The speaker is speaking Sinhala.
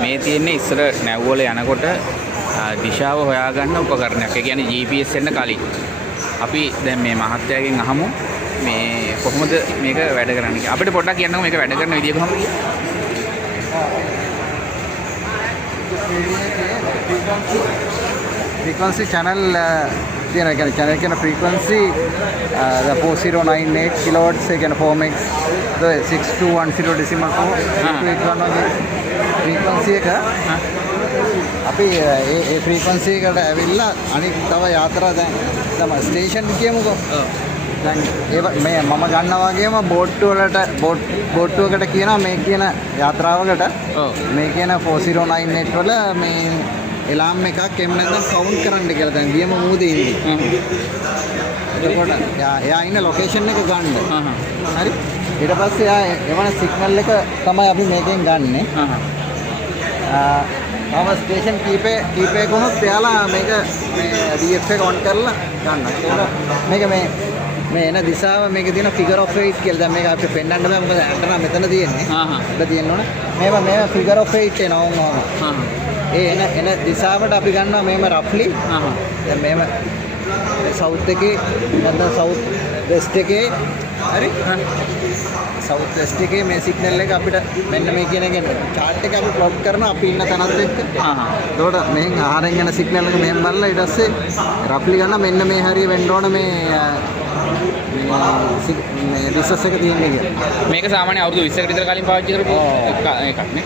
මේ තියෙන්නේ ඉස්සර නැව්වල යනකොට දිශාව හොයාගන්න උපකරණයක්. ඒ කියන්නේ GPS එන්න කලින්. අපි දැන් මේ මහත්තයාගෙන් අහමු මේ කොහොමද මේක වැඩ කරන්නේ කියලා. අපිට පොඩ්ඩක් කියන්නකෝ මේක වැඩ කරන විදිය කොහොමද කියලා. frequency channel තියෙන channel කියන frequency 4098 kilohertz ඒ කියන්නේ 4mx 6210 decimal 4 frequency එක අපි ඒ frequency එකට ඇවිල්ලා අනිත් තව යාත්‍රා දැන් තමයි ස්ටේෂන් කියමුකෝ. දැන් මේ මම ගන්නවා වගේම බෝට්ටුවකට කියනවා මේ කියන යාත්‍රාවකට මේ කියන 4098 වල මේ එලාම් එකක් එම් නැත්නම් කවුන්ට් කරන්න කියලා දැන් ගියම මූදේ ඉන්නේ. එතකොට එයා ඉන්න ලොකේෂන් එක ගන්න. හරි. ඊට පස්සේ එයා එවන සිග්නල් එක තමයි අපි මේකෙන් ගන්නෙ. තව ස්ටේෂන් කීපේ කොහොමද එයාලා මේක මේ DF එක ඔන් කරලා ගන්නවා. මේක මේ එන දිශාව මේකේ තියෙන figure of 8 කියලා. දැන් මේක අපිට පෙන්වන්න බෑ මොකද ඇන්ටනා මෙතන තියෙන්නේ. මෙතන තියෙන්න ඕන. මේව figure of 8 එනවා වුණාම. ඒ එන දිශාවට අපි ගන්නවා මේව රෆ්ලි. දැන් මේව සවුත් එකේ නැත්නම් සවුත් වෙස්ට් එකේ හරි. සවුත් වෙස්ට් එකේ මේ සිග්නල් එක අපිට මෙන්න මේ කියන එක chart එක අපි ප්ලොට් කරනවා අපි ඉන්න තැනත් එක්ක. එතකොට මෙහෙන් ආරෙන් යන සිග්නල් එක මෙහෙන් බලලා ඊට පස්සේ රෆ්ලි ගන්න මෙන්න මේ හරිය වෙන්න ඕන මේ රිසර්ච් එක තියෙන්නේ කියලා. මේක සාමාන්‍ය අවුරුදු 20කට විතර කලින් පාවිච්චි කරපු එකක් නේ.